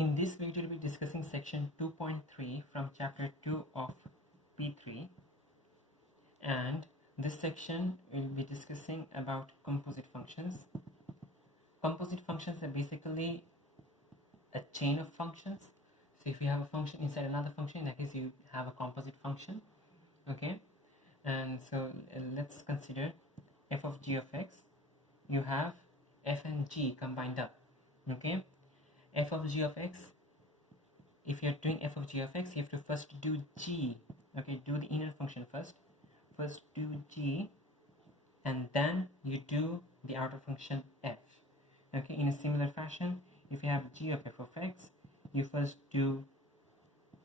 In this video, we'll be discussing section 2.3 from chapter 2 of P3, and this section will be discussing about composite functions. Composite functions are basically a chain of functions. So if you have a function inside another function, in that case you have a composite function. Okay, and so let's consider f of g of x. You have f and g combined up. Okay, f of g of x, if you're doing f of g of x, you have to first do g. Okay, do the inner function first do g, and then you do the outer function f. Okay, in a similar fashion, if you have g of f of x, you first do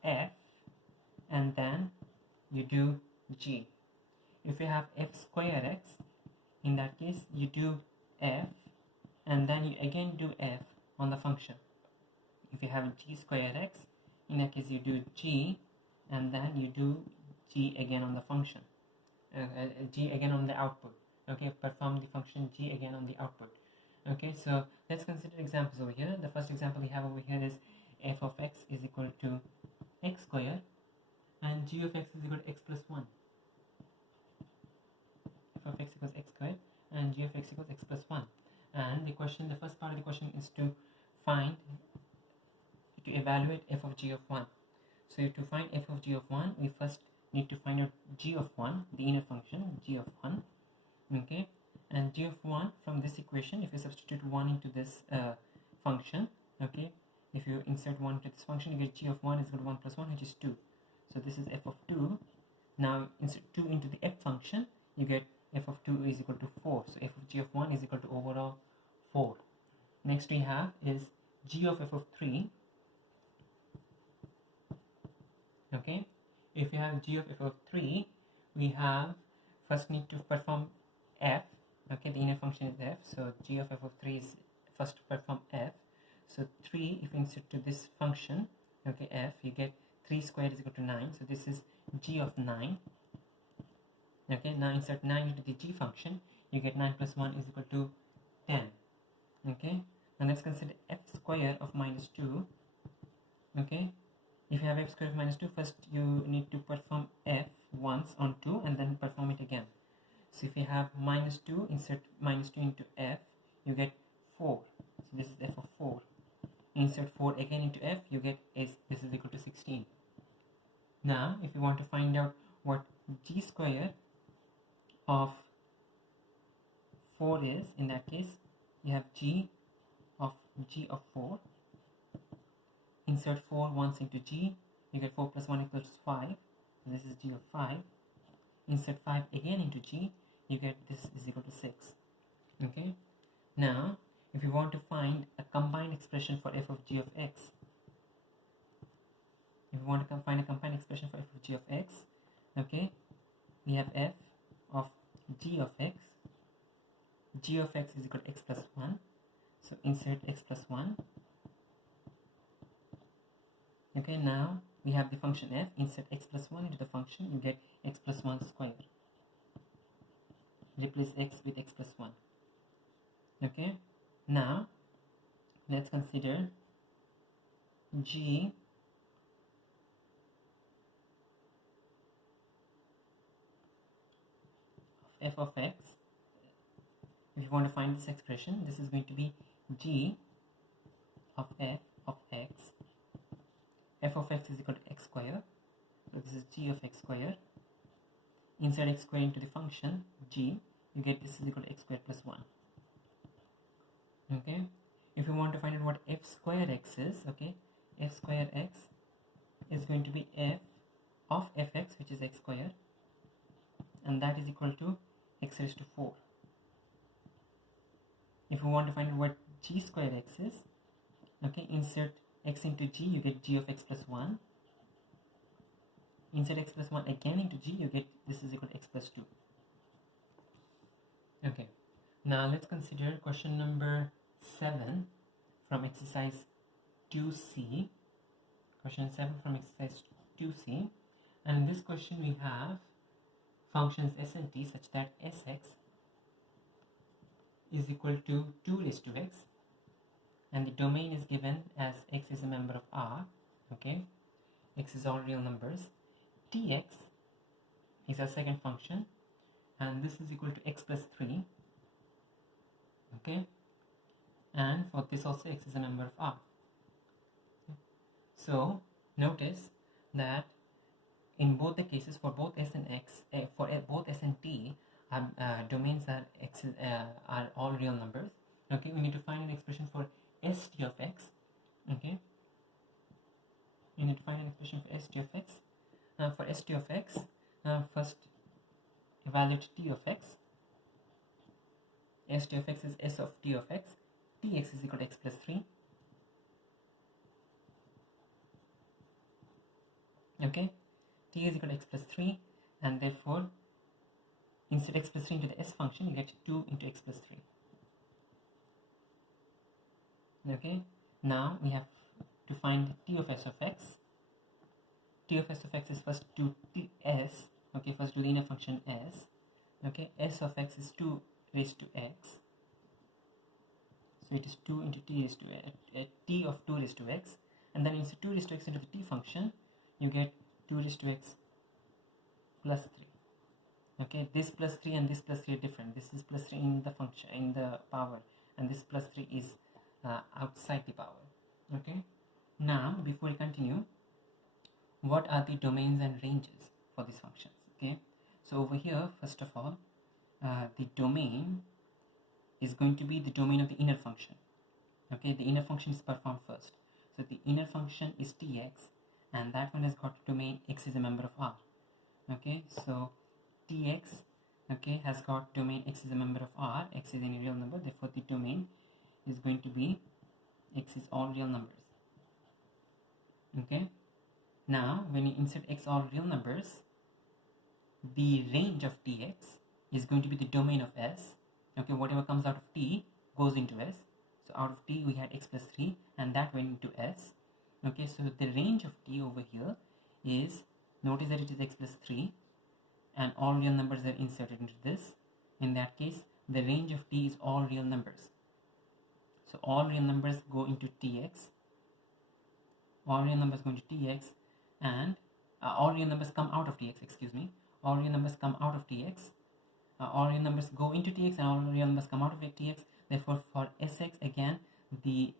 f and then you do g. If you have f square x, in that case you do f and then you again do f on the function. If you have g square x, in that case you do g and then you do g again on the function, g again on the output. Okay, perform the function g again on the output. Okay, so let's consider examples over here. The first example we have over here is f of x is equal to x square and g of x is equal to x plus 1. f of x equals x squared and g of x equals x plus 1. And the first part of the question is to evaluate f of g of 1. So to find f of g of 1, we first need to find out g of 1, the inner function g of 1. Okay, and g of 1 from this equation, if you substitute 1 into this function, okay, if you insert 1 into this function, you get g of 1 is equal to 1 plus 1, which is 2. So this is f of 2. Now insert 2 into the f function, you get f of 2 is equal to 4. So f of g of 1 is equal to overall 4. Next we have is g of f of 3. Okay, if you have g of f of 3, we have first need to perform f. Okay, the inner function is f, so g of f of 3 is first to perform f. So 3, if you insert to this function, okay, f, you get 3 squared is equal to 9. So this is g of 9. Okay, now insert 9 into the g function, you get 9 plus 1 is equal to 10. Okay, and let's consider f square of minus 2. Okay, if you have f square of minus 2, first you need to perform f once on 2 and then perform it again. So if you have minus 2, insert minus 2 into f, you get 4. So this is f of 4. Insert 4 again into f, you get this is equal to 16. Now if you want to find out what g square of 4 is, in that case you have g of 4. Insert 4 once into g, you get 4 plus 1 equals 5. So this is g of 5. Insert 5 again into g, you get this is equal to 6. Okay, now if you want to find a combined expression for f of g of x, if you want to find a combined expression for f of g of x, okay, we have f of g of x. G of x is equal to x plus 1. So insert x plus 1. Okay, now we have the function f. Insert x plus 1 into the function, you get x plus 1 squared. Replace x with x plus 1. Okay, now let's consider g of f of x. If you want to find this expression, this is going to be g of f of x. F of x is equal to x square. So this is g of x square. Insert x square into the function g, you get this is equal to x square plus 1. Okay, if you want to find out what f square x is, okay, f square x is going to be f of fx, which is x square, and that is equal to x raised to 4. If you want to find out what g square x is, okay, insert x into g, you get g of x plus 1. Insert x plus 1 again into g, you get this is equal to x plus 2. Okay, now let's consider question number 7 from exercise 2c. Question 7 from exercise 2c. And in this question we have functions s and t such that sx is equal to 2 raised to x and the domain is given as x is a member of R. Okay, x is all real numbers. Tx is our second function, and this is equal to x plus 3. Okay, and for this also x is a member of R. Okay. So notice that in both the cases, for both s and x, both s and t, domains are all real numbers. Okay, we need to find an expression for st of x. Okay, we need to find an expression for st of x. For st of x, first evaluate t of x. St of x is s of t of x. Tx is equal to x plus 3. Okay, t is equal to x plus 3, and therefore insert x plus 3 into the s function, you get 2 into x plus 3. Okay, now we have to find t of s of x. T of s of x is first do s. Okay, first do the inner function s. Okay, s of x is 2 raised to x. So it is 2 into t raised to t of 2 raised to x, and then insert 2 raised to x into the t function, you get 2 raised to x plus 3. Okay, this plus 3 and this plus 3 are different. This is plus 3 in the function, in the power, and this plus 3 is outside the power. Okay, now before we continue, what are the domains and ranges for these functions? Okay, so over here, first of all, the domain is going to be the domain of the inner function. Okay, the inner function is performed first. So the inner function is tx, and that one has got domain x is a member of R. Okay, so tx, okay, has got domain x is a member of R. X is any real number, therefore the domain is going to be x is all real numbers. Okay, now when you insert x all real numbers, the range of tx is going to be the domain of s. Okay, whatever comes out of t goes into s. So out of t we had x plus 3, and that went into s. Okay, so the range of t over here is, notice that it is x plus 3, and all real numbers are inserted into this. In that case, the range of t is all real numbers. So all real numbers go into tx. All real numbers go into tx, and all real numbers come out of tx. Excuse me. All real numbers come out of tx. All real numbers go into tx, and all real numbers come out of tx. Therefore, for sx again, the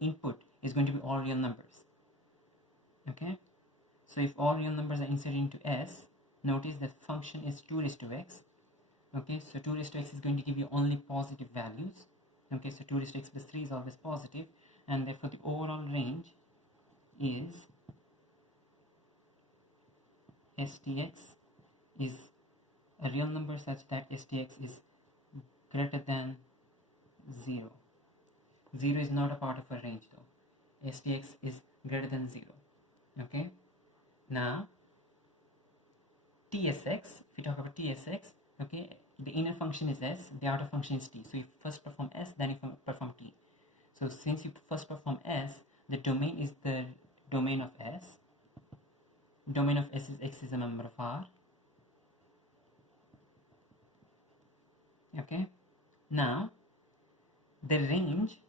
input is going to be all real numbers. Okay. So if all real numbers are inserted into s, notice that function is 2 raised to x. Okay, so 2 raised to x is going to give you only positive values. Okay, so 2 raised to x plus 3 is always positive, and therefore the overall range is stx is a real number such that stx is greater than 0. 0 is not a part of a range though. Stx is greater than 0. Okay, now tsx, if we talk about tsx, okay, the inner function is s, the outer function is t. So you first perform s, then you perform t. So since you first perform s, the domain is the domain of s. Domain of s is x is a member of R. Okay, now the range,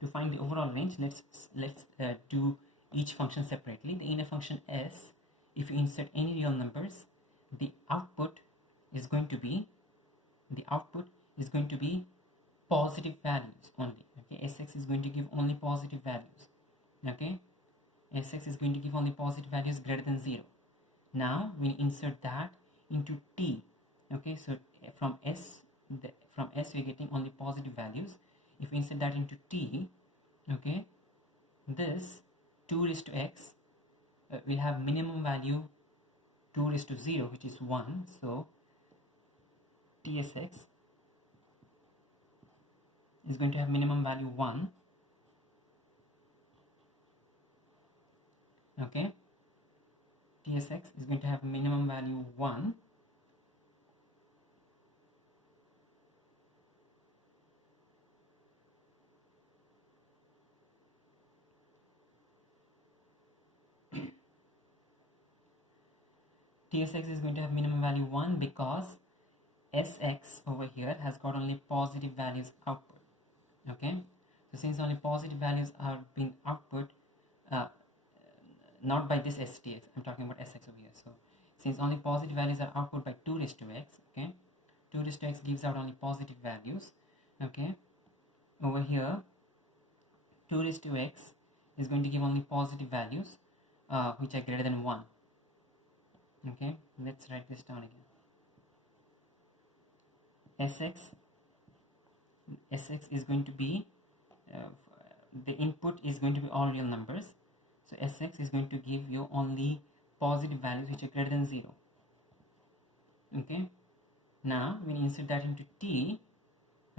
to find the overall range, let's do each function separately. The inner function s, if you insert any real numbers, the output is going to be positive values only. Okay, sx is going to give only positive values. Okay, sx is going to give only positive values greater than 0. Now we insert that into t. Okay, so from s we're getting only positive values. If we insert that into t, okay, this 2 raised to x will have minimum value 2 raised to 0, which is 1. So tsx is going to have minimum value 1. Okay, tsx is going to have minimum value 1. tsx is going to have minimum value 1 because sx over here has got only positive values output. Okay, so since only positive values are being output, not by this STX, I'm talking about SX over here. So since only positive values are output by 2 raised to x, okay, 2 raised to x gives out only positive values. Okay, over here 2 raised to x is going to give only positive values which are greater than 1. Okay, let's write this down again. Sx is going to be the input is going to be all real numbers, so Sx is going to give you only positive values which are greater than 0. Okay, now when you insert that into t,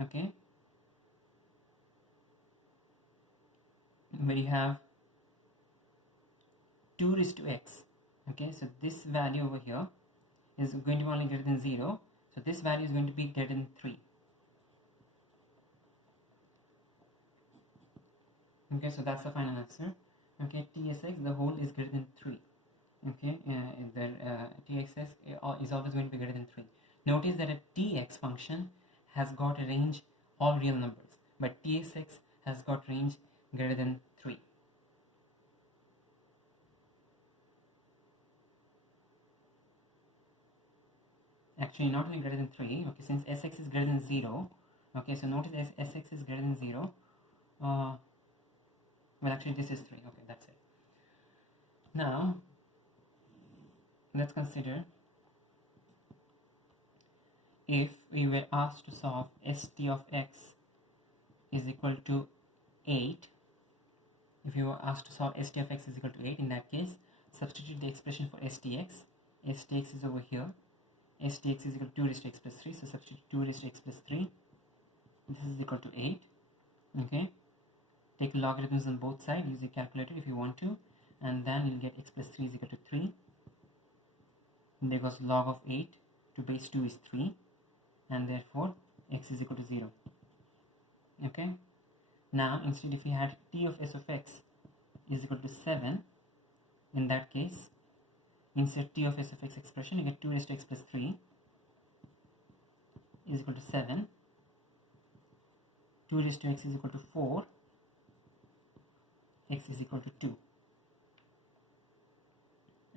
okay, where you have 2 raised to x, okay, so this value over here is going to be only greater than 0, so this value is going to be greater than 3. Okay, so that's the final answer. Okay, tsx, the whole is greater than 3. Okay, txx is always going to be greater than 3. Notice that a tx function has got a range all real numbers, but tsx has got range greater than 3. Actually, not only greater than 3, okay, since sx is greater than 0, okay, so notice sx is greater than 0. Well, actually this is 3, okay, that's it. Now let's consider if we were asked to solve st of x is equal to 8. If you were asked to solve st of x is equal to 8, in that case substitute the expression for stx. Stx is over here. Stx is equal to 2 raised to x plus 3, so substitute 2 raised to x plus 3. This is equal to 8. Okay, take logarithms on both sides, use a calculator if you want to, and then you'll get x plus 3 is equal to 3. And because log of 8 to base 2 is 3, and therefore x is equal to 0. Okay, now instead if we had t of s of x is equal to 7, in that case insert t of s of x expression, you get 2 raised to x plus 3 is equal to 7. 2 raised to x is equal to 4. X is equal to 2.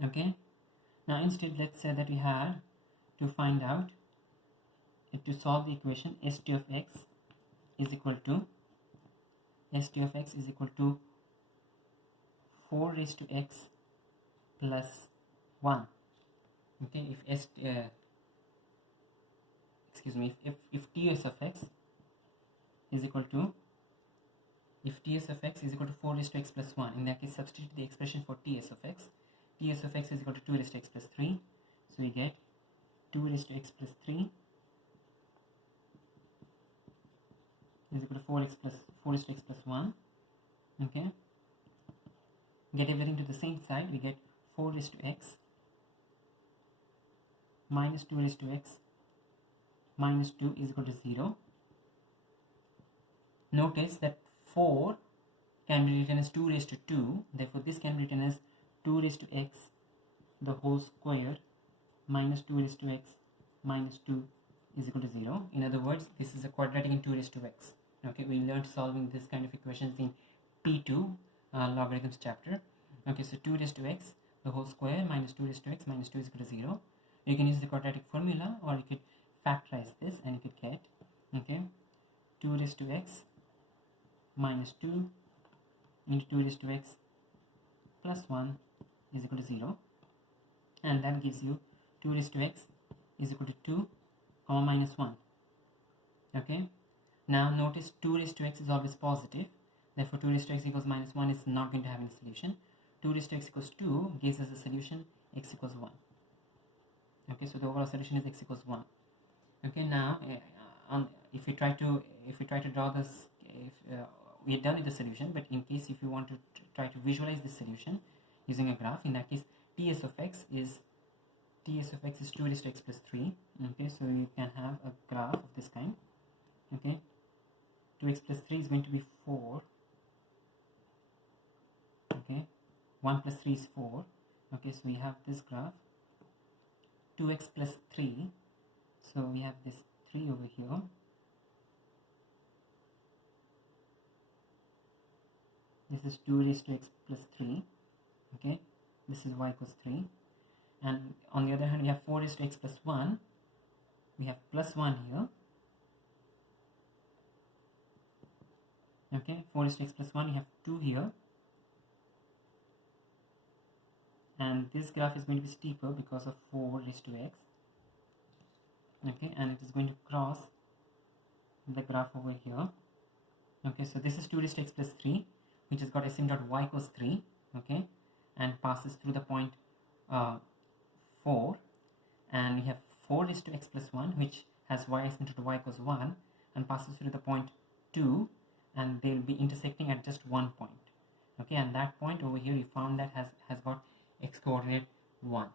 Okay, now instead let's say that we had to find out to solve the equation st of x is equal to 4 raised to x plus 1. Okay, if ts of x is equal to 4 raised to x plus 1, in that case substitute the expression for ts of x. Ts of x is equal to 2 raised to x plus 3, so we get 2 raised to x plus 3 is equal to 4 raised to x plus 1. Okay, get everything to the same side, we get 4 raised to x minus 2 raised to x minus 2 is equal to 0. Notice that 4 can be written as 2 raised to 2, therefore this can be written as 2 raised to x the whole square minus 2 raised to x minus 2 is equal to 0. In other words, this is a quadratic in 2 raised to x. Okay, we learned solving this kind of equations in P2 logarithms chapter. Okay, so 2 raised to x the whole square minus 2 raised to x minus 2 is equal to 0. You can use the quadratic formula, or you could factorize this and you could get, okay, 2 raised to x minus 2 into 2 raised to x plus 1 is equal to 0, and that gives you 2 raised to x is equal to 2 comma minus 1. Okay, now notice 2 raised to x is always positive, therefore 2 raised to x equals minus 1 is not going to have any solution. 2 raised to x equals 2 gives us a solution x equals 1. Okay, so the overall solution is x equals 1. Okay, now if we try to draw this, we have done with the solution, but in case if you want to try to visualize this solution using a graph, in that case ts of x is 2 raised to x plus 3. Okay, so you can have a graph of this kind. Okay, 2x plus 3 is going to be 4. Okay, 1 plus 3 is 4. Okay, so we have this graph 2x plus 3, so we have this 3 over here. this is 2 raised to x plus 3. Okay, this is y equals 3. And on the other hand, we have 4 raised to x plus 1. We have plus 1 here. Okay, 4 raised to x plus 1, you have 2 here. And this graph is going to be steeper because of 4 raised to x. Okay, and it is going to cross the graph over here. Okay, so this is 2 raised to x plus 3, which has got sim.y equals 3. Okay, and passes through the point 4. And we have 4 raised to x plus 1, which has y asymptote y equals 1, and passes through the point 2, and they will be intersecting at just one point. Okay, and that point over here we found that has got x coordinate 1.